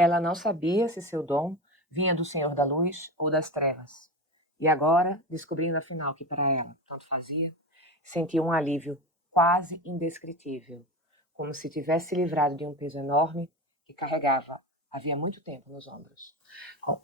Ela não sabia se seu dom vinha do Senhor da Luz ou das Trevas. E agora, descobrindo afinal que para ela tanto fazia, sentiu um alívio quase indescritível, como se tivesse se livrado de um peso enorme que carregava havia muito tempo nos ombros. Com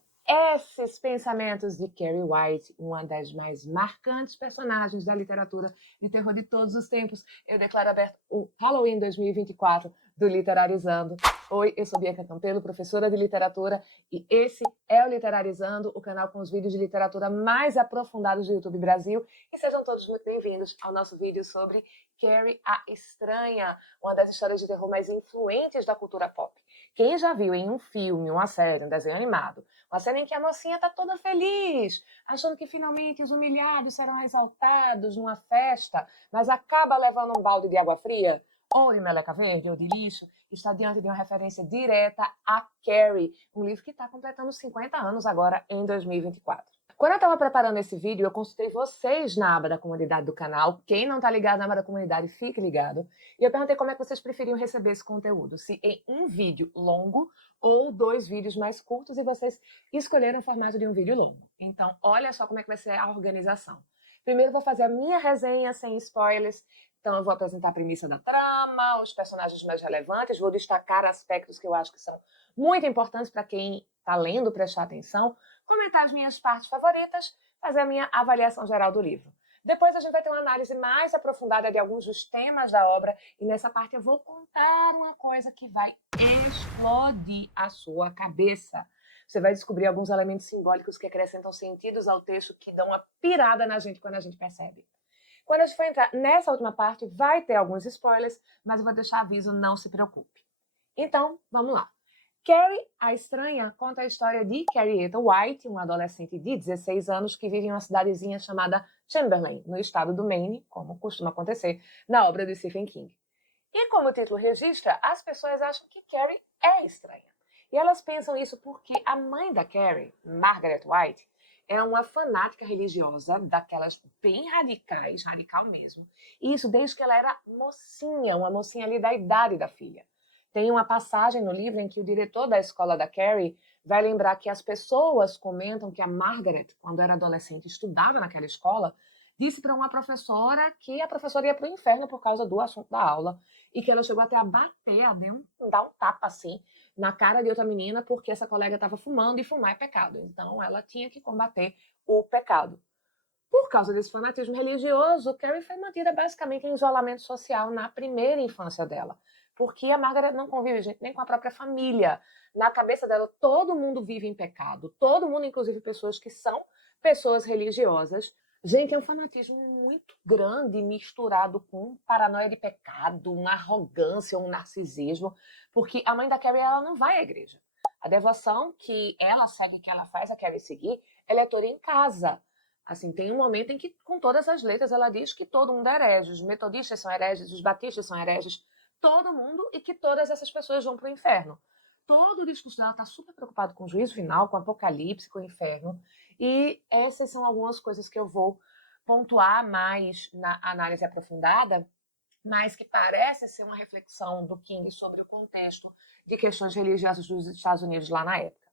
esses pensamentos de Carrie White, uma das mais marcantes personagens da literatura de terror de todos os tempos, eu declaro aberto o Halloween 2024 do Literarizando. Oi, eu sou Bianca Campelo, professora de literatura, e esse é o Literarizando, o canal com os vídeos de literatura mais aprofundados do YouTube Brasil. E sejam todos muito bem-vindos ao nosso vídeo sobre Carrie a Estranha, uma das histórias de terror mais influentes da cultura pop. Quem já viu em um filme, uma série, um desenho animado, uma cena em que a mocinha tá toda feliz, achando que finalmente os humilhados serão exaltados numa festa, mas acaba levando um balde de água fria, ou de meleca verde, ou de lixo, está diante de uma referência direta a Carrie, um livro que está completando 50 anos agora, em 2024. Quando eu estava preparando esse vídeo, eu consultei vocês na aba da comunidade do canal. Quem não está ligado na aba da comunidade, fique ligado. E eu perguntei como é que vocês preferiam receber esse conteúdo, se em um vídeo longo ou 2 vídeos mais curtos, e vocês escolheram o formato de um vídeo longo. Então, olha só como é que vai ser a organização. Primeiro, vou fazer a minha resenha sem spoilers. Então, eu vou apresentar a premissa da trama, os personagens mais relevantes, vou destacar aspectos que eu acho que são muito importantes para quem está lendo, prestar atenção, comentar as minhas partes favoritas, fazer a minha avaliação geral do livro. Depois a gente vai ter uma análise mais aprofundada de alguns dos temas da obra, e nessa parte eu vou contar uma coisa que vai explodir a sua cabeça. Você vai descobrir alguns elementos simbólicos que acrescentam sentidos ao texto, que dão uma pirada na gente quando a gente percebe. Quando a gente for entrar nessa última parte, vai ter alguns spoilers, mas eu vou deixar aviso, não se preocupe. Então, vamos lá. Carrie a Estranha conta a história de Carrieta White, uma adolescente de 16 anos que vive em uma cidadezinha chamada Chamberlain, no estado do Maine, como costuma acontecer na obra de Stephen King. E como o título registra, as pessoas acham que Carrie é estranha. E elas pensam isso porque a mãe da Carrie, Margaret White, é uma fanática religiosa, daquelas bem radicais, radical mesmo. E isso desde que ela era mocinha, uma mocinha ali da idade da filha. Tem uma passagem no livro em que o diretor da escola da Carrie vai lembrar que as pessoas comentam que a Margaret, quando era adolescente, estudava naquela escola, disse para uma professora que a professora ia para o inferno por causa do assunto da aula, e que ela chegou até a bater, dar um tapa assim na cara de outra menina porque essa colega estava fumando, e fumar é pecado. Então ela tinha que combater o pecado. Por causa desse fanatismo religioso, Carrie foi mantida basicamente em isolamento social na primeira infância dela, porque a Margaret não convive nem com a própria família. Na cabeça dela, todo mundo vive em pecado, todo mundo, inclusive pessoas que são pessoas religiosas. Gente, é um fanatismo muito grande misturado com paranoia de pecado, uma arrogância, um narcisismo, porque a mãe da Carrie, ela não vai à igreja. A devoção que ela segue, que ela faz a Carrie seguir, ela é toda em casa. Assim, tem um momento em que, com todas as letras, ela diz que todo mundo é herege, os metodistas são hereges, os batistas são hereges, todo mundo, e que todas essas pessoas vão para o inferno. Todo o discurso dela está super preocupado com o juízo final, com o apocalipse, com o inferno. E essas são algumas coisas que eu vou pontuar mais na análise aprofundada, mas que parece ser uma reflexão do King sobre o contexto de questões religiosas dos Estados Unidos lá na época.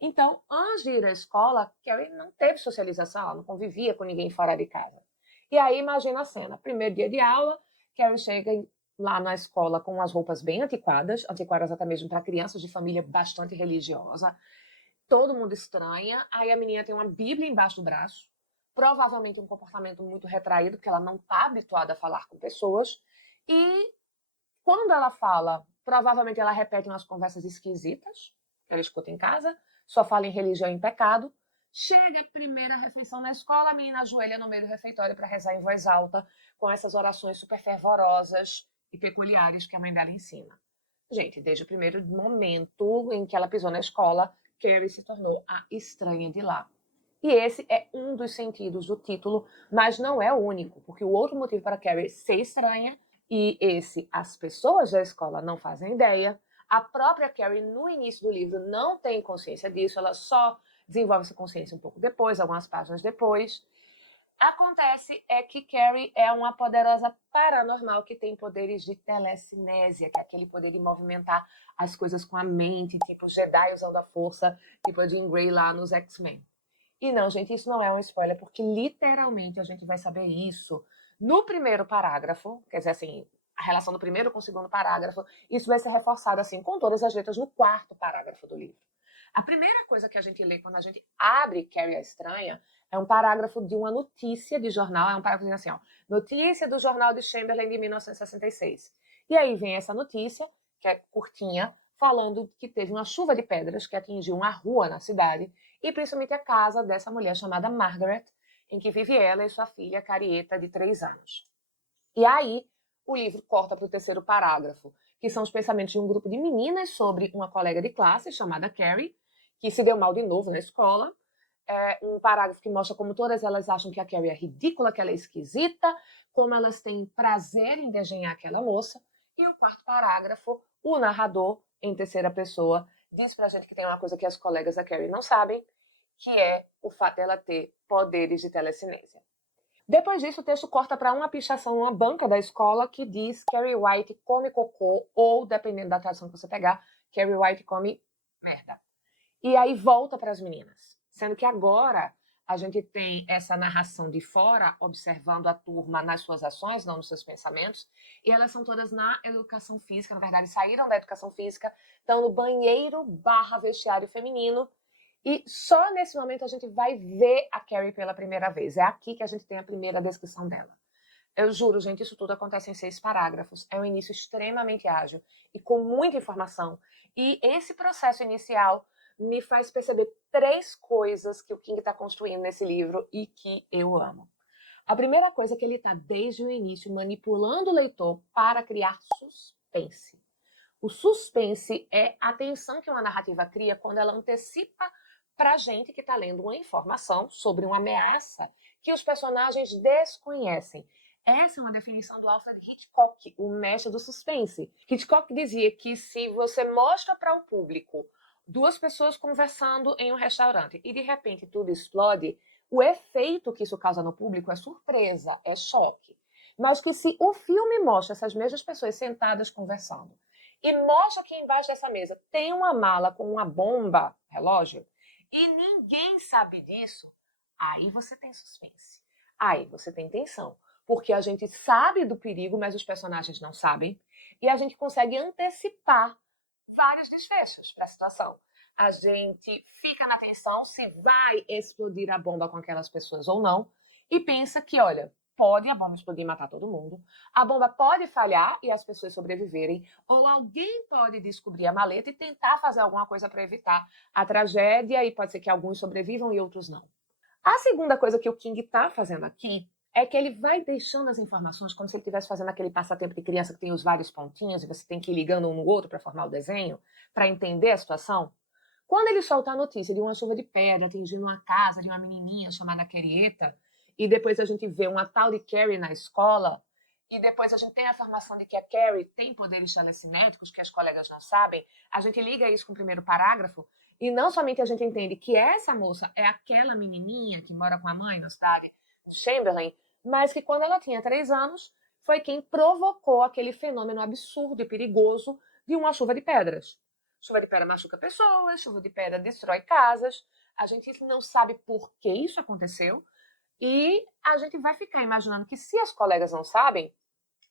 Então, antes de ir à escola, Carrie não teve socialização, ela não convivia com ninguém fora de casa. E aí, imagina a cena. Primeiro dia de aula, Carrie chega lá na escola com umas roupas bem antiquadas até mesmo para crianças de família bastante religiosa. Todo mundo estranha. Aí a menina tem uma Bíblia embaixo do braço, provavelmente um comportamento muito retraído, porque ela não está habituada a falar com pessoas. E quando ela fala, provavelmente ela repete umas conversas esquisitas que ela escuta em casa, só fala em religião e em pecado. Chega a primeira refeição na escola, a menina ajoelha no meio do refeitório para rezar em voz alta, com essas orações super fervorosas e peculiares que a mãe dela ensina. Gente, desde o primeiro momento em que ela pisou na escola, Carrie se tornou a estranha de lá. E esse é um dos sentidos do título, mas não é o único, porque o outro motivo para Carrie ser estranha, e esse as pessoas da escola não fazem ideia, a própria Carrie no início do livro não tem consciência disso, ela só desenvolve essa consciência um pouco depois, algumas páginas depois. Acontece é que Carrie é uma poderosa paranormal que tem poderes de telecinésia, que é aquele poder de movimentar as coisas com a mente, tipo Jedi usando a força, tipo a Jean Grey lá nos X-Men. E não, gente, isso não é um spoiler, porque literalmente a gente vai saber isso no primeiro parágrafo, quer dizer assim, a relação do primeiro com o segundo parágrafo, isso vai ser reforçado assim com todas as letras no quarto parágrafo do livro. A primeira coisa que a gente lê quando a gente abre Carrie a Estranha é um parágrafo de uma notícia de jornal, é um parágrafo assim, ó, notícia do jornal de Chamberlain de 1966. E aí vem essa notícia, que é curtinha, falando que teve uma chuva de pedras que atingiu uma rua na cidade, e principalmente a casa dessa mulher chamada Margaret, em que vive ela e sua filha Carieta, de 3 anos. E aí o livro corta para o terceiro parágrafo, que são os pensamentos de um grupo de meninas sobre uma colega de classe chamada Carrie, que se deu mal de novo na escola. É um parágrafo que mostra como todas elas acham que a Carrie é ridícula, que ela é esquisita, como elas têm prazer em desenhar aquela moça. E o quarto parágrafo, o narrador, em terceira pessoa, diz pra gente que tem uma coisa que as colegas da Carrie não sabem, que é o fato dela ter poderes de telecinésia. Depois disso, o texto corta para uma pichação numa banca da escola que diz Carrie White come cocô, ou, dependendo da tradução que você pegar, Carrie White come merda. E aí volta para as meninas. Sendo que agora a gente tem essa narração de fora, observando a turma nas suas ações, não nos seus pensamentos, e elas são todas na educação física, na verdade saíram da educação física, estão no banheiro / vestiário feminino, e só nesse momento a gente vai ver a Carrie pela primeira vez. É aqui que a gente tem a primeira descrição dela. Eu juro, gente, isso tudo acontece em 6 parágrafos. É um início extremamente ágil e com muita informação. E esse processo inicial me faz perceber 3 coisas que o King está construindo nesse livro e que eu amo. A primeira coisa é que ele está, desde o início, manipulando o leitor para criar suspense. O suspense é a tensão que uma narrativa cria quando ela antecipa para a gente que está lendo uma informação sobre uma ameaça que os personagens desconhecem. Essa é uma definição do Alfred Hitchcock, o mestre do suspense. Hitchcock dizia que se você mostra para o público 2 pessoas conversando em um restaurante e de repente tudo explode, o efeito que isso causa no público é surpresa, é choque. Mas que se o filme mostra essas mesmas pessoas sentadas conversando e mostra que embaixo dessa mesa tem uma mala com uma bomba, relógio, e ninguém sabe disso, aí você tem suspense. Aí você tem tensão. Porque a gente sabe do perigo, mas os personagens não sabem. E a gente consegue antecipar vários desfechos para a situação. A gente fica na tensão se vai explodir a bomba com aquelas pessoas ou não. E pensa que, olha, pode a bomba explodir e matar todo mundo. A bomba pode falhar e as pessoas sobreviverem. Ou alguém pode descobrir a maleta e tentar fazer alguma coisa para evitar a tragédia. E pode ser que alguns sobrevivam e outros não. A segunda coisa que o King está fazendo aqui é que ele vai deixando as informações como se ele estivesse fazendo aquele passatempo de criança que tem os vários pontinhos e você tem que ir ligando um no outro para formar o desenho, para entender a situação. Quando ele solta a notícia de uma chuva de pedra atingindo uma casa de uma menininha chamada Carrieta, e depois a gente vê uma tal de Carrie na escola, e depois a gente tem a informação de que a Carrie tem poderes telecinéticos que as colegas não sabem, a gente liga isso com o primeiro parágrafo, e não somente a gente entende que essa moça é aquela menininha que mora com a mãe na cidade de Chamberlain, mas que quando ela tinha 3 anos, foi quem provocou aquele fenômeno absurdo e perigoso de uma chuva de pedras. Chuva de pedra machuca pessoas, chuva de pedra destrói casas. A gente não sabe por que isso aconteceu. E a gente vai ficar imaginando que se as colegas não sabem,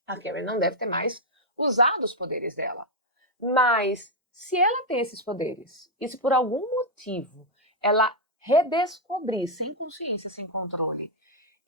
a Carrie não deve ter mais usado os poderes dela. Mas se ela tem esses poderes, e se por algum motivo ela redescobrir, sem consciência, sem controle,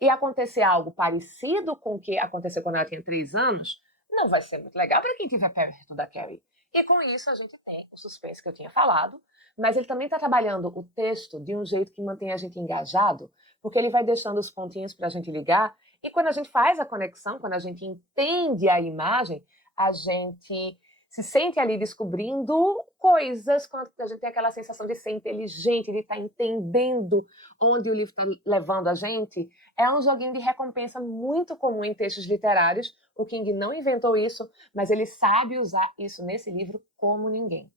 e acontecer algo parecido com o que aconteceu quando ela tinha 3 anos, não vai ser muito legal para quem estiver perto da Carrie. E com isso a gente tem o suspense que eu tinha falado, mas ele também está trabalhando o texto de um jeito que mantém a gente engajado, porque ele vai deixando os pontinhos para a gente ligar, e quando a gente faz a conexão, quando a gente entende a imagem, a gente se sente ali descobrindo coisas, quando a gente tem aquela sensação de ser inteligente, de estar entendendo onde o livro está levando a gente. É um joguinho de recompensa muito comum em textos literários. O King não inventou isso, mas ele sabe usar isso nesse livro como ninguém.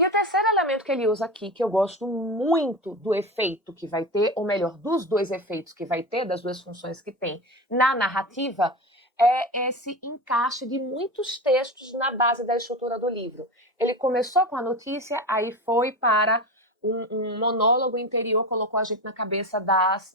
E o terceiro elemento que ele usa aqui, que eu gosto muito do efeito que vai ter, ou melhor, dos dois efeitos que vai ter, das duas funções que tem na narrativa, é esse encaixe de muitos textos na base da estrutura do livro. Ele começou com a notícia, aí foi para um monólogo interior, colocou a gente na cabeça das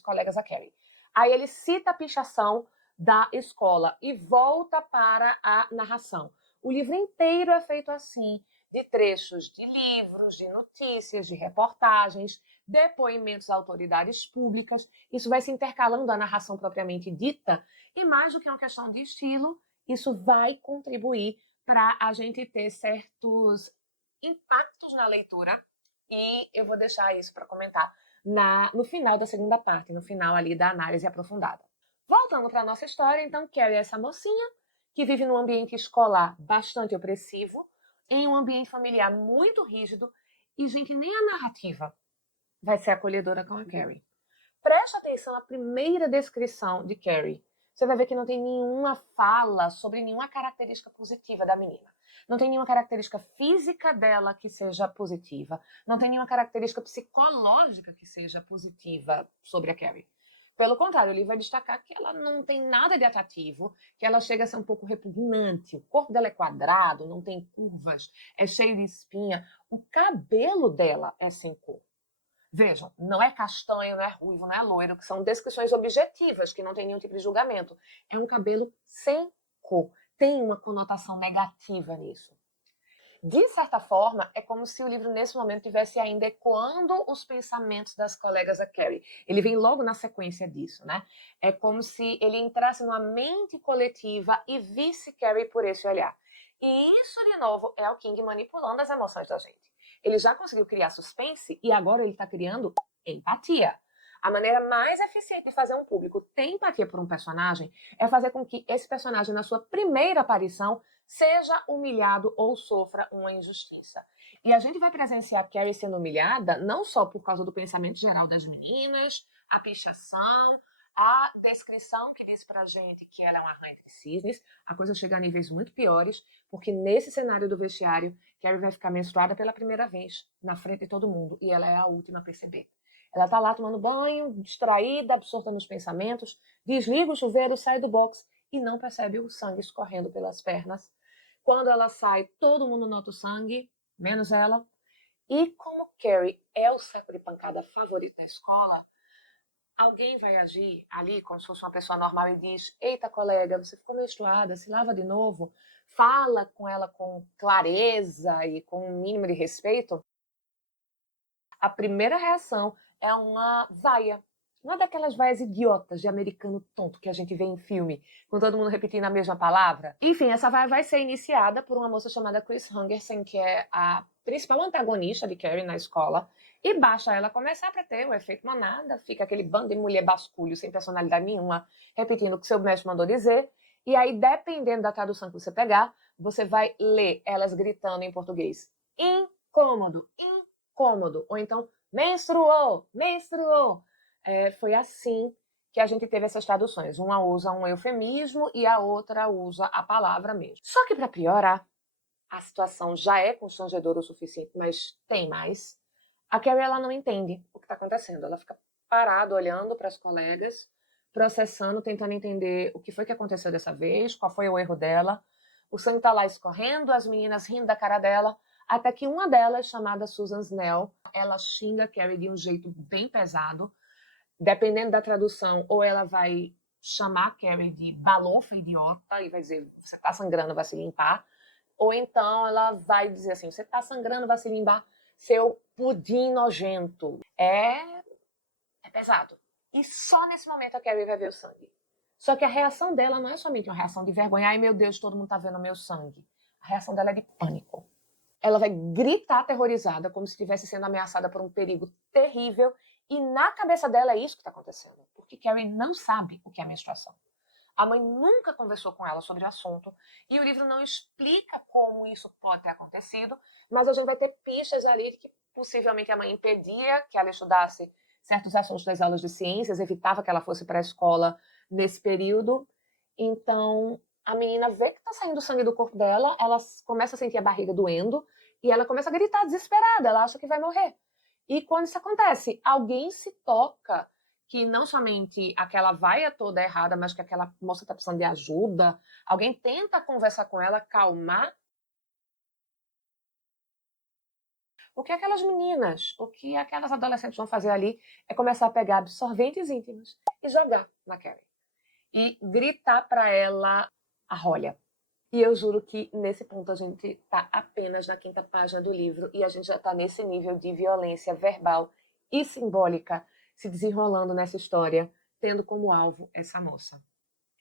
colegas da Carrie. Aí ele cita a pichação da escola e volta para a narração. O livro inteiro é feito assim, de trechos de livros, de notícias, de reportagens, depoimentos a autoridades públicas. Isso vai se intercalando a narração propriamente dita, e mais do que uma questão de estilo, isso vai contribuir para a gente ter certos impactos na leitura, e eu vou deixar isso para comentar no final da segunda parte, no final ali da análise aprofundada. Voltando para a nossa história, então, Carrie é essa mocinha que vive num ambiente escolar bastante opressivo, em um ambiente familiar muito rígido, e, gente, nem a narrativa vai ser acolhedora com a Carrie. Preste atenção à primeira descrição de Carrie. Você vai ver que não tem nenhuma fala sobre nenhuma característica positiva da menina. Não tem nenhuma característica física dela que seja positiva. Não tem nenhuma característica psicológica que seja positiva sobre a Carrie. Pelo contrário, o livro vai destacar que ela não tem nada de atrativo, que ela chega a ser um pouco repugnante. O corpo dela é quadrado, não tem curvas, é cheio de espinha. O cabelo dela é sem cor. Vejam, não é castanho, não é ruivo, não é loiro, que são descrições objetivas, que não tem nenhum tipo de julgamento. É um cabelo sem cor. Tem uma conotação negativa nisso. De certa forma, é como se o livro, nesse momento, estivesse ainda ecoando os pensamentos das colegas da Carrie. Ele vem logo na sequência disso, né? É como se ele entrasse numa mente coletiva e visse Carrie por esse olhar. E isso, de novo, é o King manipulando as emoções da gente. Ele já conseguiu criar suspense e agora ele está criando empatia. A maneira mais eficiente de fazer um público ter empatia por um personagem é fazer com que esse personagem, na sua primeira aparição, seja humilhado ou sofra uma injustiça. E a gente vai presenciar Carrie sendo humilhada não só por causa do pensamento geral das meninas, a pichação, a descrição que diz pra gente que ela é uma rã entre cisnes, a coisa chega a níveis muito piores, porque nesse cenário do vestiário, Carrie vai ficar menstruada pela primeira vez, na frente de todo mundo, e ela é a última a perceber. Ela tá lá tomando banho, distraída, absorta nos pensamentos, desliga o chuveiro e sai do box, e não percebe o sangue escorrendo pelas pernas. Quando ela sai, todo mundo nota o sangue, menos ela. E como Carrie é o saco de pancada favorito da escola, alguém vai agir ali como se fosse uma pessoa normal e diz: eita, colega, você ficou menstruada, se lava de novo. Fala com ela com clareza e com um mínimo de respeito. A primeira reação é uma vaia. Uma daquelas vaias idiotas de americano tonto que a gente vê em filme, com todo mundo repetindo a mesma palavra. Enfim, essa vaia vai ser iniciada por uma moça chamada Chris Hungerson, que é a principal antagonista de Carrie na escola, e basta ela começar para ter o efeito manada, fica aquele bando de mulher basculho sem personalidade nenhuma, repetindo o que seu mestre mandou dizer, e aí, dependendo da tradução que você pegar, você vai ler elas gritando em português: incômodo, incômodo, ou então menstruou, menstruou. Foi assim que a gente teve essas traduções. Uma usa um eufemismo e a outra usa a palavra mesmo. Só que, para piorar, a situação já é constrangedora o suficiente, mas tem mais. A Carrie, ela não entende o que está acontecendo. Ela fica parada, olhando para as colegas, processando, tentando entender o que foi que aconteceu dessa vez, qual foi o erro dela. O sangue está lá escorrendo, as meninas rindo da cara dela, até que uma delas, chamada Susan Snell, ela xinga a Carrie de um jeito bem pesado. Dependendo da tradução, ou ela vai chamar a Carrie de balofa idiota e vai dizer: você tá sangrando, vai se limpar. Ou então ela vai dizer assim: você tá sangrando, vai se limpar, seu pudim nojento. É pesado. E só nesse momento a Carrie vai ver o sangue. Só que a reação dela não é somente uma reação de vergonha: ai meu Deus, todo mundo tá vendo o meu sangue. A reação dela é de pânico. Ela vai gritar aterrorizada, como se estivesse sendo ameaçada por um perigo terrível, e na cabeça dela é isso que está acontecendo, porque Carrie não sabe o que é menstruação. A mãe nunca conversou com ela sobre o assunto, e o livro não explica como isso pode ter acontecido, mas a gente vai ter pistas ali de que possivelmente a mãe impedia que ela estudasse certos assuntos das aulas de ciências, evitava que ela fosse para a escola nesse período. Então, a menina vê que está saindo sangue do corpo dela, ela começa a sentir a barriga doendo, E ela começa a gritar desesperada, ela acha que vai morrer. E quando isso acontece, alguém se toca que não somente aquela vaia toda é errada, mas que aquela moça está precisando de ajuda. Alguém tenta conversar com ela, acalmar. O que aquelas meninas, o que aquelas adolescentes vão fazer ali é começar a pegar absorventes íntimos e jogar na Carrie. E gritar para ela a rolha. E eu juro que nesse ponto a gente está apenas na 5ª página do livro e a gente já está nesse nível de violência verbal e simbólica se desenrolando nessa história, tendo como alvo essa moça.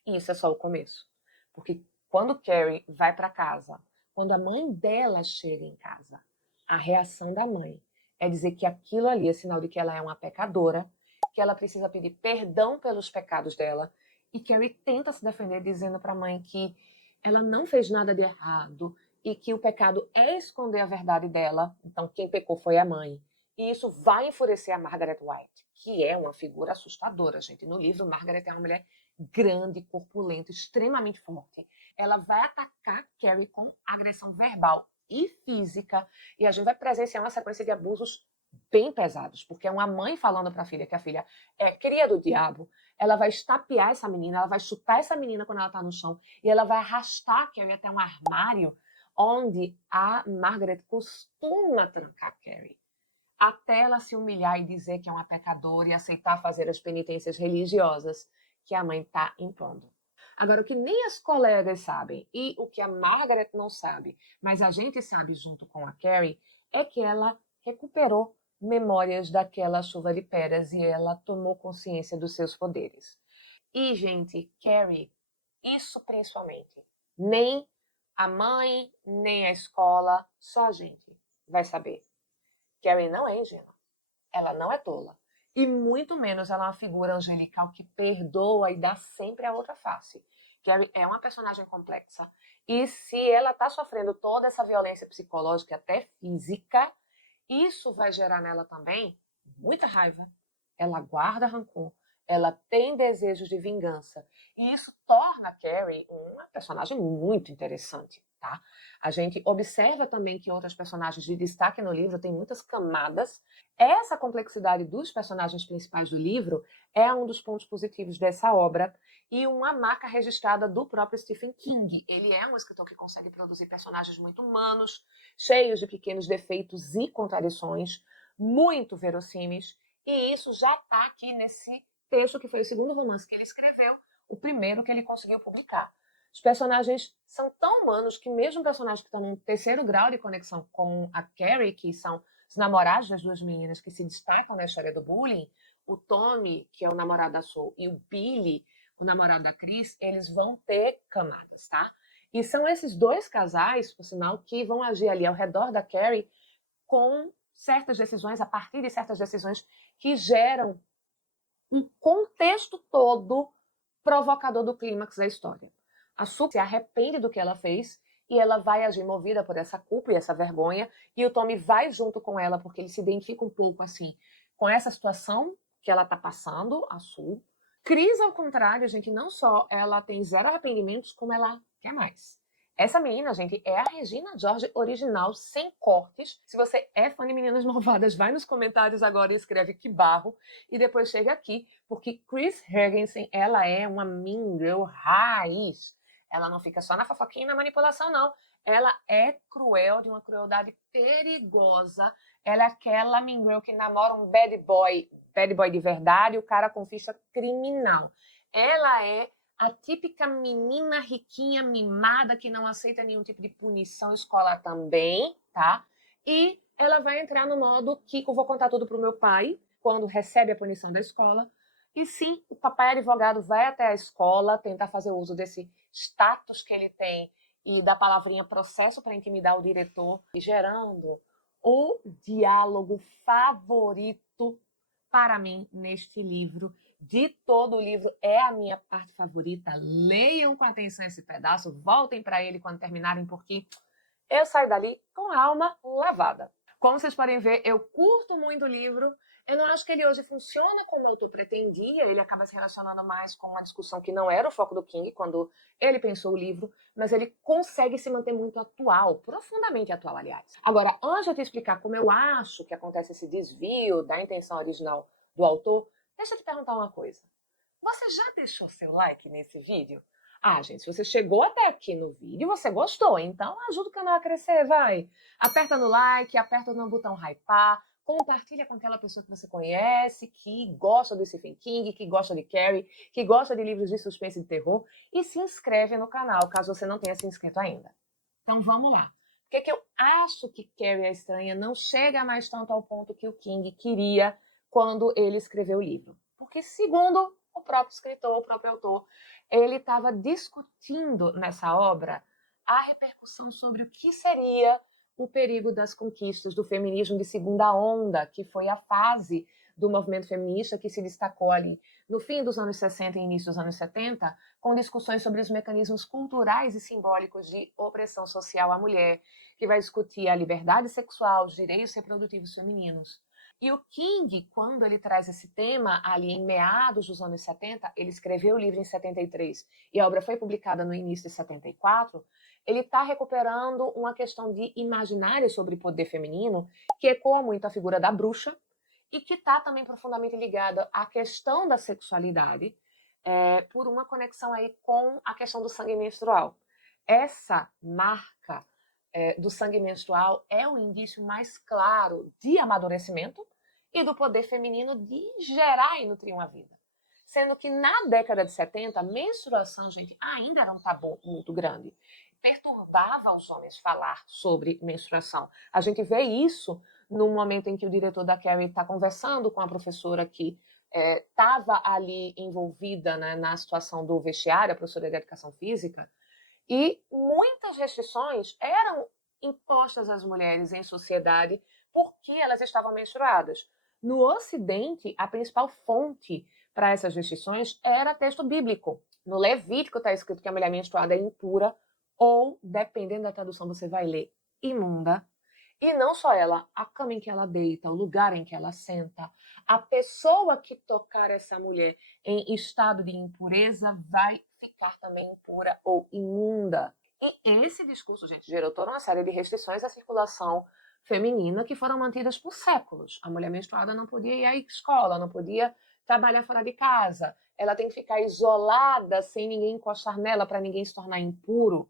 E isso é só o começo. Porque quando Carrie vai para casa, quando a mãe dela chega em casa, a reação da mãe é dizer que aquilo ali é sinal de que ela é uma pecadora, que ela precisa pedir perdão pelos pecados dela, e Carrie tenta se defender dizendo para a mãe que ela não fez nada de errado e que o pecado é esconder a verdade dela, então quem pecou foi a mãe. E isso vai enfurecer a Margaret White, que é uma figura assustadora, gente. No livro, Margaret é uma mulher grande, corpulenta, extremamente forte. Ela vai atacar Carrie com agressão verbal e física, e a gente vai presenciar uma sequência de abusos bem pesados, porque é uma mãe falando para a filha que a filha é cria do diabo, ela vai estapear essa menina, ela vai chutar essa menina quando ela está no chão, e ela vai arrastar Carrie até um armário onde a Margaret costuma trancar Carrie, até ela se humilhar e dizer que é uma pecadora e aceitar fazer as penitências religiosas que a mãe está impondo. Agora, o que nem as colegas sabem e o que a Margaret não sabe, mas a gente sabe junto com a Carrie, é que ela recuperou memórias daquela chuva de pedras e ela tomou consciência dos seus poderes. E, gente, Carrie, isso principalmente, nem a mãe, nem a escola, só a gente vai saber. Carrie não é ingênua, ela não é tola. E muito menos ela é uma figura angelical que perdoa e dá sempre a outra face. Carrie é uma personagem complexa. E se ela está sofrendo toda essa violência psicológica, até física, isso vai gerar nela também muita raiva. Ela guarda rancor. Ela tem desejos de vingança. E isso torna Carrie uma personagem muito interessante, tá? A gente observa também que outras personagens de destaque no livro têm muitas camadas. Essa complexidade dos personagens principais do livro é um dos pontos positivos dessa obra e uma marca registrada do próprio Stephen King. Ele é um escritor que consegue produzir personagens muito humanos, cheios de pequenos defeitos e contradições, muito verossímeis, e isso já está aqui nesse texto que foi o segundo romance que ele escreveu, o primeiro que ele conseguiu publicar. Os personagens são tão humanos que mesmo personagens que estão num terceiro grau de conexão com a Carrie, que são os namorados das duas meninas que se destacam na história do bullying, o Tommy, que é o namorado da Sue, e o Billy, o namorado da Chris, eles vão ter camadas, tá? E são esses dois casais, por sinal, que vão agir ali ao redor da Carrie com certas decisões, a partir de certas decisões que geram um contexto todo provocador do clímax da história. A Sue se arrepende do que ela fez e ela vai agir movida por essa culpa e essa vergonha, e o Tommy vai junto com ela porque ele se identifica um pouco assim com essa situação que ela está passando, a Sue. Cris, ao contrário, gente, não só ela tem zero arrependimentos, como ela quer mais. Essa menina, gente, é a Regina George original, sem cortes. Se você é fã de Meninas Malvadas, vai nos comentários agora e escreve que barro. E depois chega aqui, porque Chris Hergensen, ela é uma mean girl raiz. Ela não fica só na fofoquinha e na manipulação, não. Ela é cruel, de uma crueldade perigosa. Ela é aquela mean girl que namora um bad boy de verdade, o cara com ficha criminal. Ela é a típica menina riquinha, mimada, que não aceita nenhum tipo de punição escolar também, tá? E ela vai entrar no modo Kiko, vou contar tudo pro meu pai, quando recebe a punição da escola. E sim, o papai advogado vai até a escola tentar fazer uso desse status que ele tem e da palavrinha processo para intimidar o diretor, gerando o diálogo favorito para mim neste livro. De todo o livro, é a minha parte favorita. Leiam com atenção esse pedaço, voltem para ele quando terminarem, porque eu saio dali com a alma lavada. Como vocês podem ver, eu curto muito o livro, Eu não acho que ele hoje funciona como o autor pretendia, ele acaba se relacionando mais com uma discussão que não era o foco do King quando ele pensou o livro, mas ele consegue se manter muito atual, profundamente atual, aliás. Agora, antes de eu te explicar como eu acho que acontece esse desvio da intenção original do autor, deixa eu te perguntar uma coisa. Você já deixou seu like nesse vídeo? Ah, gente, se você chegou até aqui no vídeo, você gostou, então ajuda o canal a crescer, vai. Aperta no like, aperta no botão hypar, compartilha com aquela pessoa que você conhece, que gosta do Stephen King, que gosta de Carrie, que gosta de livros de suspense e de terror, e se inscreve no canal, caso você não tenha se inscrito ainda. Então vamos lá. Por que eu acho que Carrie a Estranha não chega mais tanto ao ponto que o King queria quando ele escreveu o livro? Porque, segundo o próprio escritor, o próprio autor, ele estava discutindo nessa obra a repercussão sobre o que seria o perigo das conquistas do feminismo de segunda onda, que foi a fase do movimento feminista que se destacou ali no fim dos anos 60 e início dos anos 70, com discussões sobre os mecanismos culturais e simbólicos de opressão social à mulher, que vai discutir a liberdade sexual, os direitos reprodutivos femininos. E o King, quando ele traz esse tema ali em meados dos anos 70, ele escreveu o livro em 73 e a obra foi publicada no início de 74, ele está recuperando uma questão de imaginário sobre poder feminino que ecoa muito a figura da bruxa e que está também profundamente ligada à questão da sexualidade, por uma conexão aí com a questão do sangue menstrual. Essa marca do sangue menstrual é o indício mais claro de amadurecimento e do poder feminino de gerar e nutrir uma vida. Sendo que na década de 70, a menstruação, gente, ainda era um tabu muito grande. Perturbava os homens falar sobre menstruação. A gente vê isso no momento em que o diretor da Carrie está conversando com a professora que estava ali envolvida, né, na situação do vestiário, a professora de educação física, e muitas restrições eram impostas às mulheres em sociedade porque elas estavam menstruadas. No Ocidente, a principal fonte para essas restrições era texto bíblico. No Levítico está escrito que a mulher menstruada é impura ou, dependendo da tradução, você vai ler imunda. E não só ela, a cama em que ela deita, o lugar em que ela senta, a pessoa que tocar essa mulher em estado de impureza vai ficar também impura ou imunda. E esse discurso, gente, gerou toda uma série de restrições à circulação feminina que foram mantidas por séculos. A mulher menstruada não podia ir à escola, não podia trabalhar fora de casa, ela tem que ficar isolada sem ninguém encostar nela para ninguém se tornar impuro.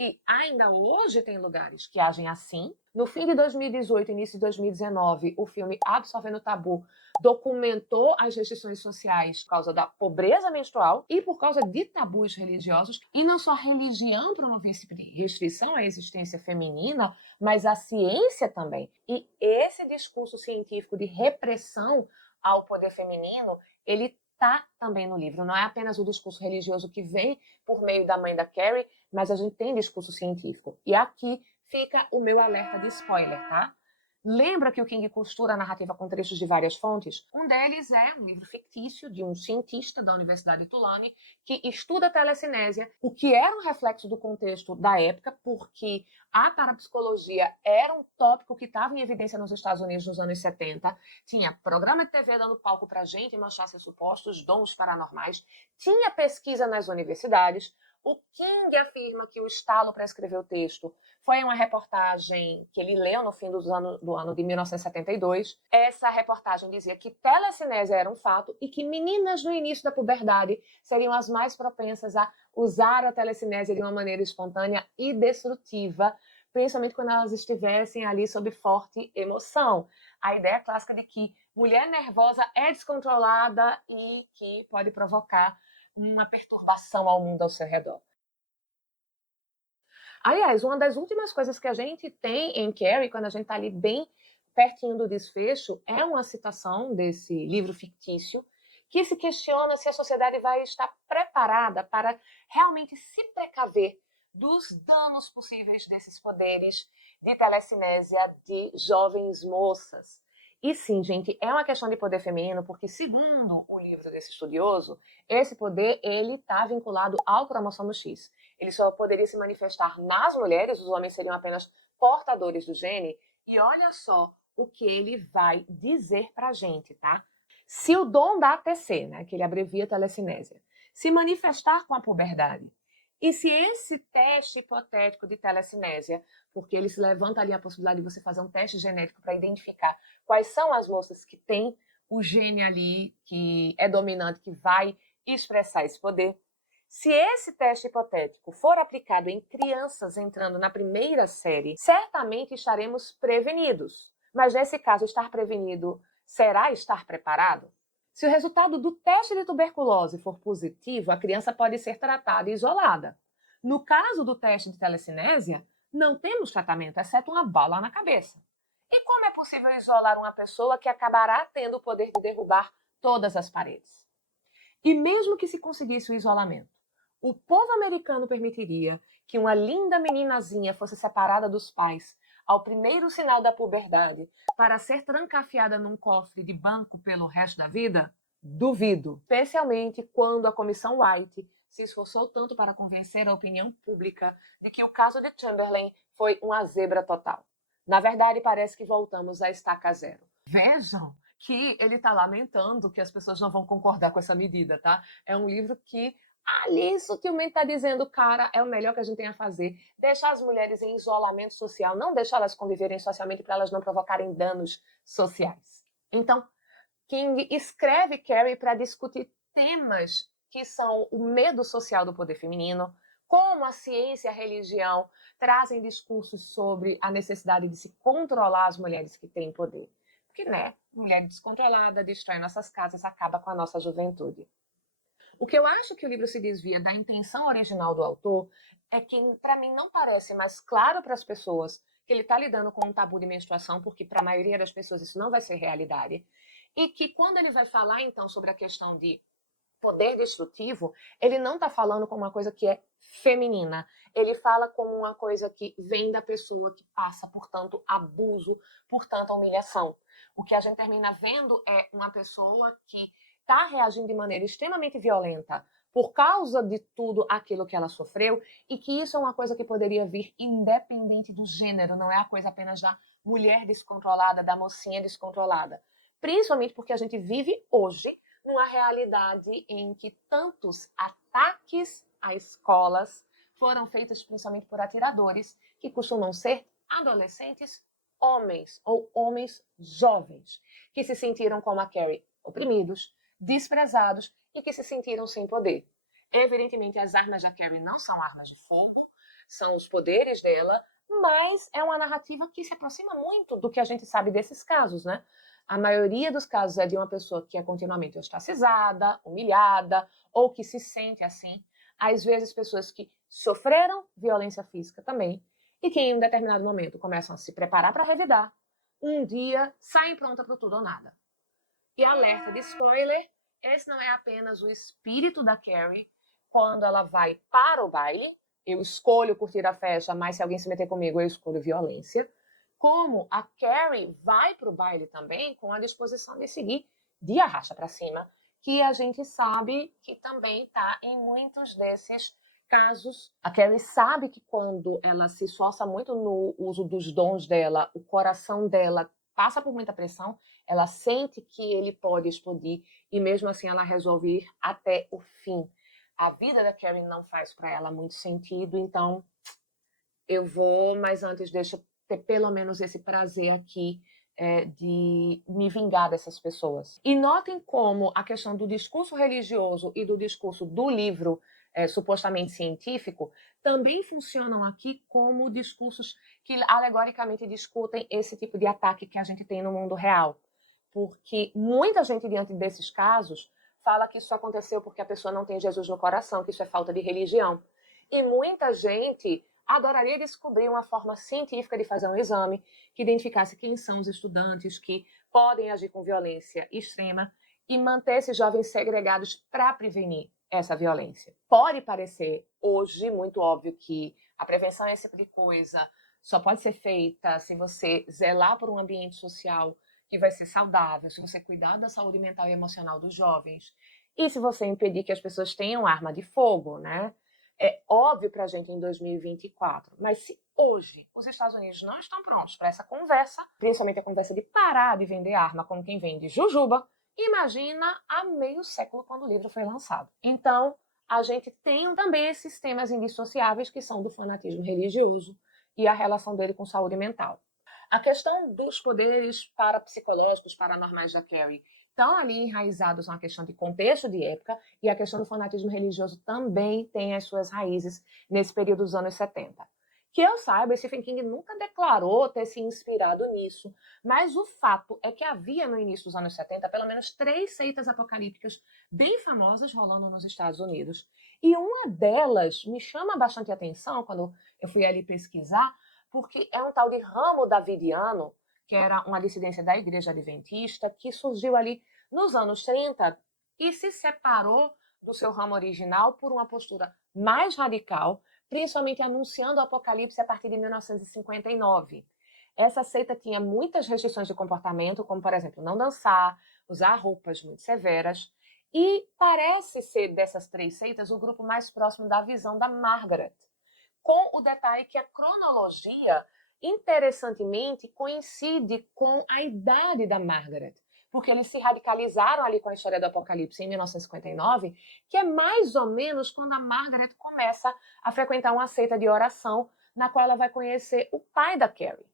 E ainda hoje tem lugares que agem assim. No fim de 2018, início de 2019, o filme Absorvendo o Tabu documentou as restrições sociais por causa da pobreza menstrual e por causa de tabus religiosos. E não só a religião promovia restrição à existência feminina, mas a ciência também. E esse discurso científico de repressão ao poder feminino, ele está também no livro. Não é apenas o discurso religioso que vem por meio da mãe da Carrie, mas a gente tem discurso científico. E aqui fica o meu alerta de spoiler, tá? Lembra que o King costura a narrativa com trechos de várias fontes? Um deles é um livro fictício de um cientista da Universidade de Tulane que estuda a telecinésia, o que era um reflexo do contexto da época, porque a parapsicologia era um tópico que estava em evidência nos Estados Unidos nos anos 70. Tinha programa de TV dando palco para gente mostrar seus supostos dons paranormais. Tinha pesquisa nas universidades. O King afirma que o estalo para escrever o texto foi uma reportagem que ele leu no fim do ano de 1972. Essa reportagem dizia que telecinésia era um fato e que meninas no início da puberdade seriam as mais propensas a usar a telecinésia de uma maneira espontânea e destrutiva, principalmente quando elas estivessem ali sob forte emoção. A ideia clássica de que mulher nervosa é descontrolada e que pode provocar uma perturbação ao mundo ao seu redor. Aliás, uma das últimas coisas que a gente tem em Carrie, quando a gente está ali bem pertinho do desfecho, é uma citação desse livro fictício que se questiona se a sociedade vai estar preparada para realmente se precaver dos danos possíveis desses poderes de telecinésia de jovens moças. E sim, gente, é uma questão de poder feminino, porque segundo o livro desse estudioso, esse poder ele está vinculado ao cromossomo X. Ele só poderia se manifestar nas mulheres, os homens seriam apenas portadores do gene. E olha só o que ele vai dizer pra gente, tá? Se o dom da ATC, né, que ele abrevia telecinésia, se manifestar com a puberdade, e se esse teste hipotético de telecinésia, porque ele se levanta ali a possibilidade de você fazer um teste genético para identificar quais são as moças que têm o gene ali que é dominante, que vai expressar esse poder. Se esse teste hipotético for aplicado em crianças entrando na primeira série, certamente estaremos prevenidos. Mas nesse caso, estar prevenido será estar preparado? Se o resultado do teste de tuberculose for positivo, a criança pode ser tratada e isolada. No caso do teste de telecinésia, não temos tratamento, exceto uma bala na cabeça. E como é possível isolar uma pessoa que acabará tendo o poder de derrubar todas as paredes? E mesmo que se conseguisse o isolamento, o povo americano permitiria que uma linda meninazinha fosse separada dos pais ao primeiro sinal da puberdade para ser trancafiada num cofre de banco pelo resto da vida? Duvido. Especialmente quando a Comissão White se esforçou tanto para convencer a opinião pública de que o caso de Chamberlain foi uma zebra total. Na verdade, parece que voltamos à estaca zero. Vejam que ele está lamentando que as pessoas não vão concordar com essa medida, tá? É um livro que ali sutilmente está dizendo, cara, é o melhor que a gente tem a fazer. Deixar as mulheres em isolamento social, não deixar elas conviverem socialmente para elas não provocarem danos sociais. Então, King escreve Carrie para discutir temas que são o medo social do poder feminino, como a ciência e a religião trazem discursos sobre a necessidade de se controlar as mulheres que têm poder. Porque, né, mulher descontrolada destrói nossas casas, acaba com a nossa juventude. O que eu acho que o livro se desvia da intenção original do autor é que, para mim, não parece mais claro para as pessoas que ele está lidando com um tabu de menstruação, porque para a maioria das pessoas isso não vai ser realidade, e que quando ele vai falar, então, sobre a questão de poder destrutivo, ele não está falando como uma coisa que é feminina. Ele fala como uma coisa que vem da pessoa que passa por tanto abuso, por tanta humilhação. O que a gente termina vendo é uma pessoa que está reagindo de maneira extremamente violenta por causa de tudo aquilo que ela sofreu, e que isso é uma coisa que poderia vir independente do gênero, não é a coisa apenas da mulher descontrolada, da mocinha descontrolada. Principalmente porque a gente vive hoje numa realidade em que tantos ataques a escolas foram feitos principalmente por atiradores, que costumam ser adolescentes homens ou homens jovens, que se sentiram como a Carrie oprimidos, desprezados e que se sentiram sem poder. Evidentemente, as armas da Carrie não são armas de fogo, são os poderes dela, mas é uma narrativa que se aproxima muito do que a gente sabe desses casos, né? A maioria dos casos é de uma pessoa que é continuamente ostracizada, humilhada, ou que se sente assim. Às vezes, pessoas que sofreram violência física também, e que em um determinado momento começam a se preparar para revidar, um dia saem pronta para tudo ou nada. E alerta de spoiler, esse não é apenas o espírito da Carrie quando ela vai para o baile. Eu escolho curtir a festa, mas se alguém se meter comigo, eu escolho violência. Como a Carrie vai para o baile também com a disposição de seguir de arrasta para cima, que a gente sabe que também está em muitos desses casos. A Carrie sabe que quando ela se esforça muito no uso dos dons dela, o coração dela passa por muita pressão, ela sente que ele pode explodir e mesmo assim ela resolve ir até o fim. A vida da Carrie não faz para ela muito sentido, então eu vou, mas antes deixa eu ter pelo menos esse prazer aqui de me vingar dessas pessoas. E notem como a questão do discurso religioso e do discurso do livro supostamente científico também funcionam aqui como discursos que alegoricamente discutem esse tipo de ataque que a gente tem no mundo real. Porque muita gente, diante desses casos, fala que isso aconteceu porque a pessoa não tem Jesus no coração, que isso é falta de religião. E muita gente adoraria descobrir uma forma científica de fazer um exame que identificasse quem são os estudantes que podem agir com violência extrema e manter esses jovens segregados para prevenir essa violência. Pode parecer hoje muito óbvio que a prevenção é esse tipo de coisa só pode ser feita se você zelar por um ambiente social que vai ser saudável, se você cuidar da saúde mental e emocional dos jovens e se você impedir que as pessoas tenham arma de fogo, né? É óbvio para a gente em 2024, mas se hoje os Estados Unidos não estão prontos para essa conversa, principalmente a conversa de parar de vender arma como quem vende jujuba, imagina há meio século quando o livro foi lançado. Então, a gente tem também esses temas indissociáveis que são do fanatismo religioso e a relação dele com saúde mental. A questão dos poderes parapsicológicos, paranormais da Carrie, estão ali enraizados na questão de contexto de época, e a questão do fanatismo religioso também tem as suas raízes nesse período dos anos 70. Que eu saiba, Stephen King nunca declarou ter se inspirado nisso, mas o fato é que havia no início dos anos 70 pelo menos 3 seitas apocalípticas bem famosas rolando nos Estados Unidos. E uma delas me chama bastante atenção quando eu fui ali pesquisar, porque é um tal de ramo davidiano, que era uma dissidência da Igreja Adventista, que surgiu ali nos anos 30 e se separou do seu ramo original por uma postura mais radical, principalmente anunciando o apocalipse a partir de 1959. Essa seita tinha muitas restrições de comportamento, como, por exemplo, não dançar, usar roupas muito severas, e parece ser dessas 3 seitas o grupo mais próximo da visão da Margaret, com o detalhe que a cronologia, interessantemente, coincide com a idade da Margaret, porque eles se radicalizaram ali com a história do Apocalipse em 1959, que é mais ou menos quando a Margaret começa a frequentar uma seita de oração, na qual ela vai conhecer o pai da Carrie.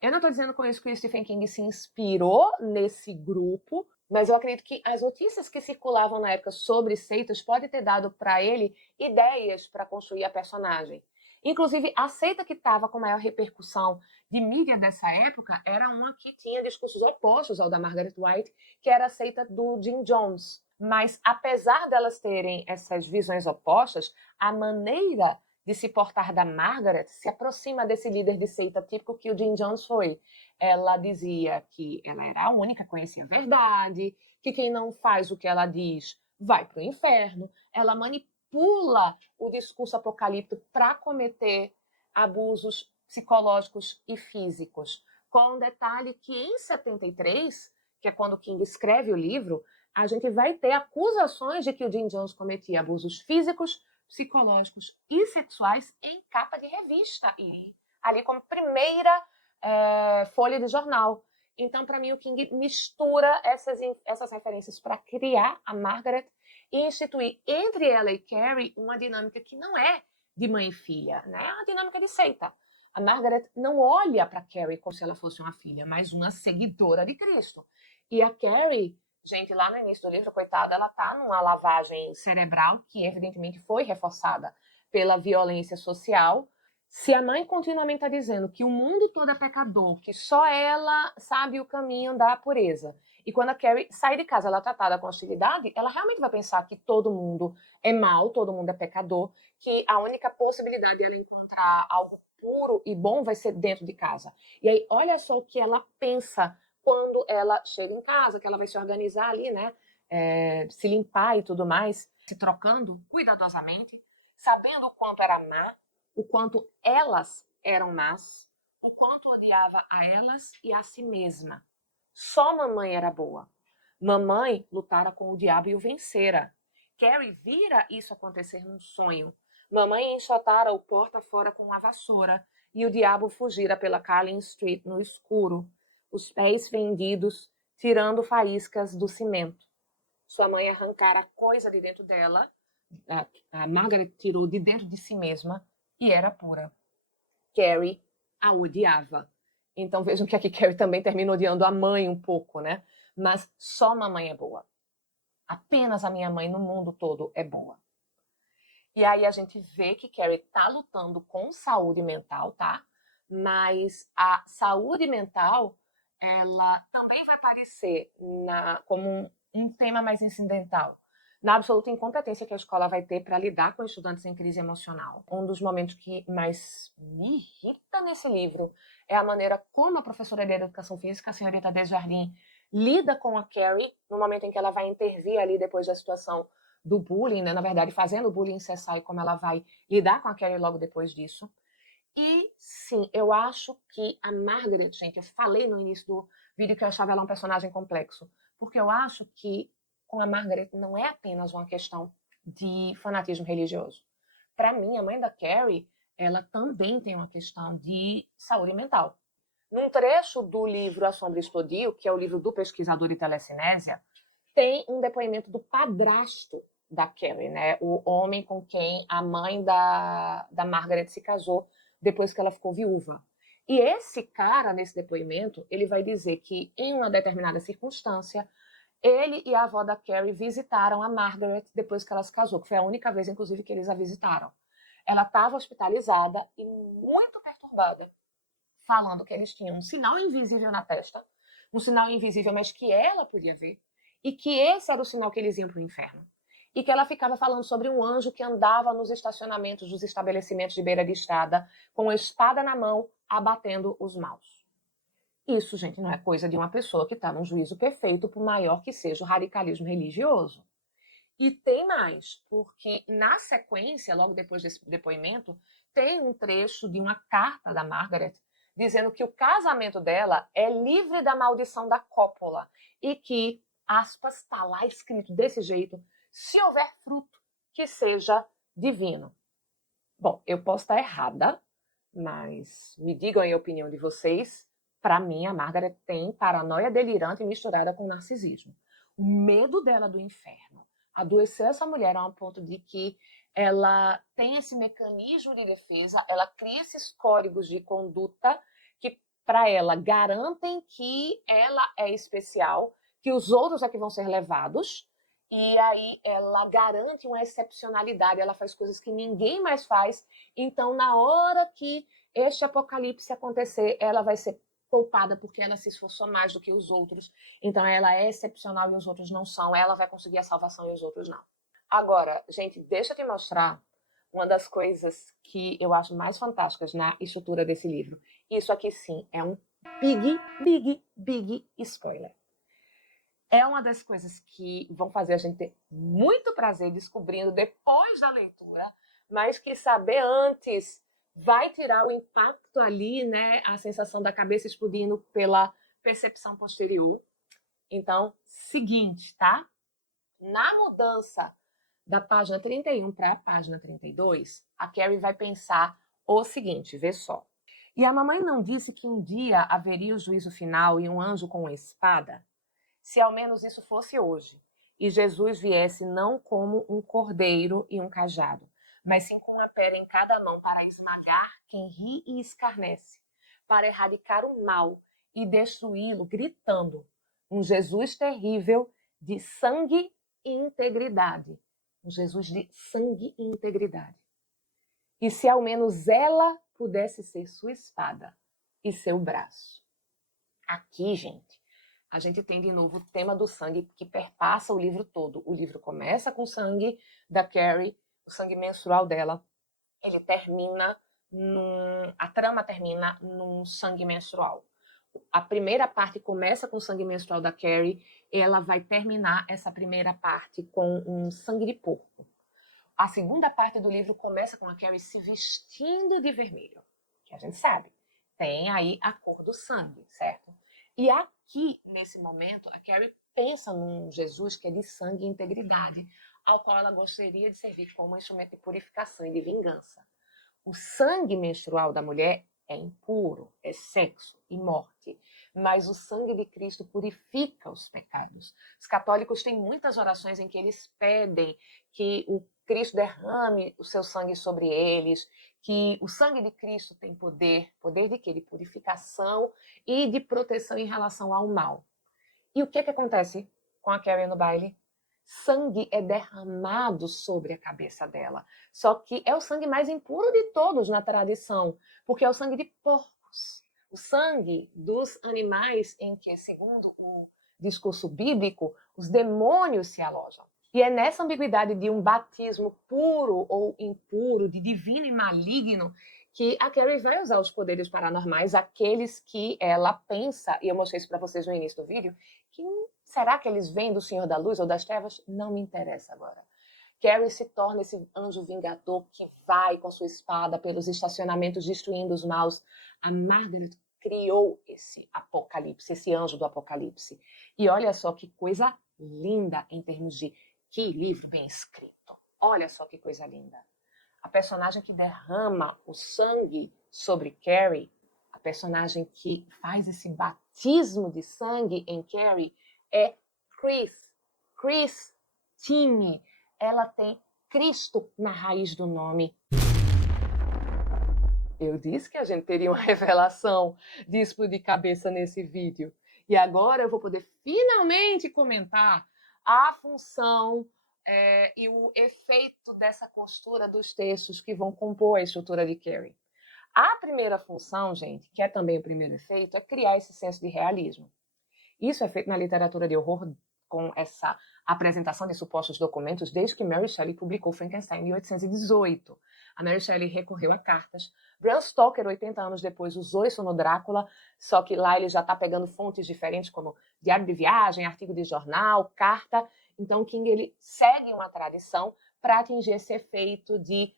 Eu não estou dizendo com isso que o Stephen King se inspirou nesse grupo, mas eu acredito que as notícias que circulavam na época sobre seitas podem ter dado para ele ideias para construir a personagem. Inclusive, a seita que estava com maior repercussão de mídia dessa época era uma que tinha discursos opostos ao da Margaret White, que era a seita do Jim Jones. Mas, apesar delas terem essas visões opostas, a maneira de se portar da Margaret se aproxima desse líder de seita típico que o Jim Jones foi. Ela dizia que ela era a única que conhecia a verdade, que quem não faz o que ela diz vai para o inferno. Ela manipula o discurso apocalíptico para cometer abusos psicológicos e físicos. Com um detalhe que em 73, que é quando King escreve o livro, a gente vai ter acusações de que o Jim Jones cometia abusos físicos, psicológicos e sexuais em capa de revista, e ali como primeira folha de jornal. Então, para mim, o King mistura essas referências para criar a Margaret e instituir entre ela e Carrie uma dinâmica que não é de mãe e filha, né? É uma dinâmica de seita. A Margaret não olha para Carrie como se ela fosse uma filha, mas uma seguidora de Cristo. E a Carrie, gente, lá no início do livro, coitada, ela tá numa lavagem cerebral que evidentemente foi reforçada pela violência social. Se a mãe continuamente está dizendo que o mundo todo é pecador, que só ela sabe o caminho da pureza, e quando a Carrie sai de casa, ela é tratada com hostilidade, ela realmente vai pensar que todo mundo é mau, todo mundo é pecador, que a única possibilidade de ela encontrar algo puro e bom vai ser dentro de casa. E aí, olha só o que ela pensa quando ela chega em casa, que ela vai se organizar ali, né? Se limpar e tudo mais, se trocando cuidadosamente, sabendo o quanto era má, o quanto elas eram más, o quanto odiava a elas e a si mesma. Só mamãe era boa. Mamãe lutara com o diabo e o vencera. Carrie vira isso acontecer num sonho. Mamãe enxotara o porta fora com uma vassoura e o diabo fugira pela Carlin Street no escuro, os pés fendidos, tirando faíscas do cimento. Sua mãe arrancara coisa de dentro dela, a Margaret tirou de dentro de si mesma e era pura. Carrie a odiava. Então vejam que aqui Carrie também termina odiando a mãe um pouco, né? Mas só mamãe é boa. Apenas a minha mãe no mundo todo é boa. E aí a gente vê que Carrie tá lutando com saúde mental, tá? Mas a saúde mental, ela também vai aparecer como um tema mais incidental, na absoluta incompetência que a escola vai ter para lidar com estudantes em crise emocional. Um dos momentos que mais me irrita nesse livro é a maneira como a professora de educação física, a senhorita Desjardins, lida com a Carrie no momento em que ela vai intervir ali depois da situação do bullying, né? Na verdade, fazendo o bullying cessar e como ela vai lidar com a Carrie logo depois disso. E sim, eu acho que a Margaret, gente, eu falei no início do vídeo que eu achava ela um personagem complexo, porque eu acho que com a Margaret não é apenas uma questão de fanatismo religioso. Para mim, a mãe da Carrie ela também tem uma questão de saúde mental. Num trecho do livro A Sombra Explodiu, que é o livro do pesquisador de telecinésia, tem um depoimento do padrasto da Carrie, né? O homem com quem a mãe da Margaret se casou depois que ela ficou viúva. E esse cara, nesse depoimento, ele vai dizer que em uma determinada circunstância, ele e a avó da Carrie visitaram a Margaret depois que ela se casou, que foi a única vez, inclusive, que eles a visitaram. Ela estava hospitalizada e muito perturbada, falando que eles tinham um sinal invisível na testa, um sinal invisível, mas que ela podia ver, e que esse era o sinal que eles iam para o inferno. E que ela ficava falando sobre um anjo que andava nos estacionamentos dos estabelecimentos de beira de estrada, com a espada na mão, abatendo os maus. Isso, gente, não é coisa de uma pessoa que está num juízo perfeito, por maior que seja o radicalismo religioso. E tem mais, porque na sequência, logo depois desse depoimento, tem um trecho de uma carta da Margaret dizendo que o casamento dela é livre da maldição da cópula e que, aspas, está lá escrito desse jeito, se houver fruto, que seja divino. Bom, eu posso estar errada, mas me digam aí a opinião de vocês. Para mim, a Margaret tem paranoia delirante misturada com narcisismo. O medo dela do inferno adoeceu essa mulher a um ponto de que ela tem esse mecanismo de defesa, ela cria esses códigos de conduta que, para ela, garantem que ela é especial, que os outros é que vão ser levados, e aí ela garante uma excepcionalidade, ela faz coisas que ninguém mais faz, então na hora que este apocalipse acontecer, ela vai ser poupada porque ela se esforçou mais do que os outros, então ela é excepcional e os outros não são, ela vai conseguir a salvação e os outros não. Agora, gente, deixa eu te mostrar uma das coisas que eu acho mais fantásticas na estrutura desse livro. Isso aqui sim é um big spoiler. É uma das coisas que vão fazer a gente ter muito prazer descobrindo depois da leitura, mas que saber antes vai tirar o impacto ali, né? A sensação da cabeça explodindo pela percepção posterior. Então, seguinte, tá? Na mudança da página 31 para a página 32, a Carrie vai pensar o seguinte, vê só. E a mamãe não disse que um dia haveria o juízo final e um anjo com uma espada? Se ao menos isso fosse hoje, e Jesus viesse não como um cordeiro e um cajado, mas sim com uma pedra em cada mão para esmagar quem ri e escarnece, para erradicar o mal e destruí-lo, gritando, um Jesus terrível de sangue e integridade. Um Jesus de sangue e integridade. E se ao menos ela pudesse ser sua espada e seu braço. Aqui, gente, a gente tem de novo o tema do sangue que perpassa o livro todo. O livro começa com o sangue da Carrie, o sangue menstrual dela. Ele termina a trama termina num sangue menstrual. A primeira parte começa com o sangue menstrual da Carrie, e ela vai terminar essa primeira parte com um sangue de porco. A segunda parte do livro começa com a Carrie se vestindo de vermelho, que a gente sabe. Tem aí a cor do sangue, certo? E aqui, nesse momento, a Carrie pensa num Jesus que é de sangue e integridade, ao qual ela gostaria de servir como um instrumento de purificação e de vingança. O sangue menstrual da mulher é impuro, é sexo e morte, mas o sangue de Cristo purifica os pecados. Os católicos têm muitas orações em que eles pedem que o Cristo derrame o seu sangue sobre eles, que o sangue de Cristo tem poder de quê? De purificação e de proteção em relação ao mal. E o que acontece com a Carrie no baile? Sangue é derramado sobre a cabeça dela. Só que é o sangue mais impuro de todos na tradição, porque é o sangue de porcos. O sangue dos animais em que, segundo o discurso bíblico, os demônios se alojam. E é nessa ambiguidade de um batismo puro ou impuro, de divino e maligno, que a Carrie vai usar os poderes paranormais, aqueles que ela pensa, e eu mostrei isso para vocês no início do vídeo, que será que eles vêm do Senhor da Luz ou das Trevas? Não me interessa agora. Carrie se torna esse anjo vingador que vai com sua espada pelos estacionamentos destruindo os maus. A Margaret criou esse apocalipse, esse anjo do apocalipse. E olha só que coisa linda em termos de que livro bem escrito. Olha só que coisa linda. a personagem que derrama o sangue sobre Carrie, a personagem que faz esse batismo de sangue em Carrie é Christine. Ela tem Cristo na raiz do nome. Eu disse que a gente teria uma revelação de explodir cabeça nesse vídeo. E agora eu vou poder finalmente comentar a função e o efeito dessa costura dos textos que vão compor a estrutura de Carrie. A primeira função, gente, que é também o primeiro efeito, é criar esse senso de realismo. Isso é feito na literatura de horror com essa apresentação de supostos documentos desde que Mary Shelley publicou Frankenstein em 1818. A Mary Shelley recorreu a cartas. Bram Stoker, 80 anos depois, usou isso no Drácula, só que lá ele já está pegando fontes diferentes, como diário de viagem, artigo de jornal, carta. Então, King ele segue uma tradição para atingir esse efeito de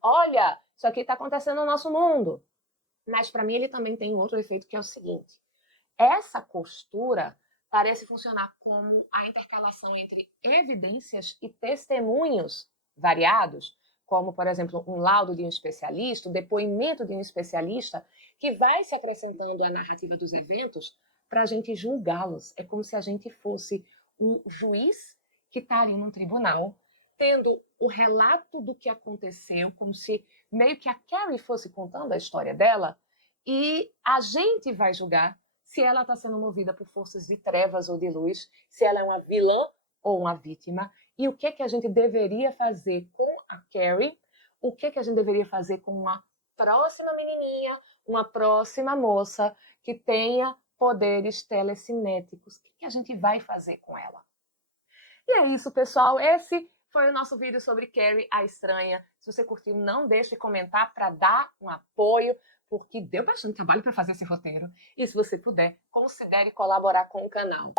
olha, isso aqui está acontecendo no nosso mundo. Mas, para mim, ele também tem um outro efeito, que é o seguinte. Essa costura parece funcionar como a intercalação entre evidências e testemunhos variados, como, por exemplo, um laudo de um especialista, o depoimento de um especialista, que vai se acrescentando à narrativa dos eventos para a gente julgá-los. É como se a gente fosse um juiz que está ali num tribunal, tendo o relato do que aconteceu, como se meio que a Carrie fosse contando a história dela, e a gente vai julgar se ela está sendo movida por forças de trevas ou de luz, se ela é uma vilã ou uma vítima, e o que a gente deveria fazer com a Carrie, o que a gente deveria fazer com uma próxima menininha, uma próxima moça que tenha poderes telecinéticos. O que a gente vai fazer com ela? E é isso, pessoal. Esse foi o nosso vídeo sobre Carrie a Estranha. Se você curtiu, não deixe de comentar para dar um apoio, porque deu bastante trabalho para fazer esse roteiro. E se você puder, considere colaborar com o canal.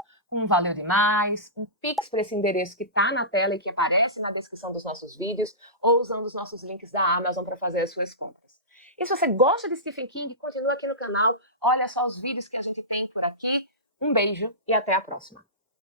Valeu demais, um Pix para esse endereço que está na tela e que aparece na descrição dos nossos vídeos, ou usando os nossos links da Amazon para fazer as suas compras. E se você gosta de Stephen King, continua aqui no canal, olha só os vídeos que a gente tem por aqui. Um beijo e até a próxima.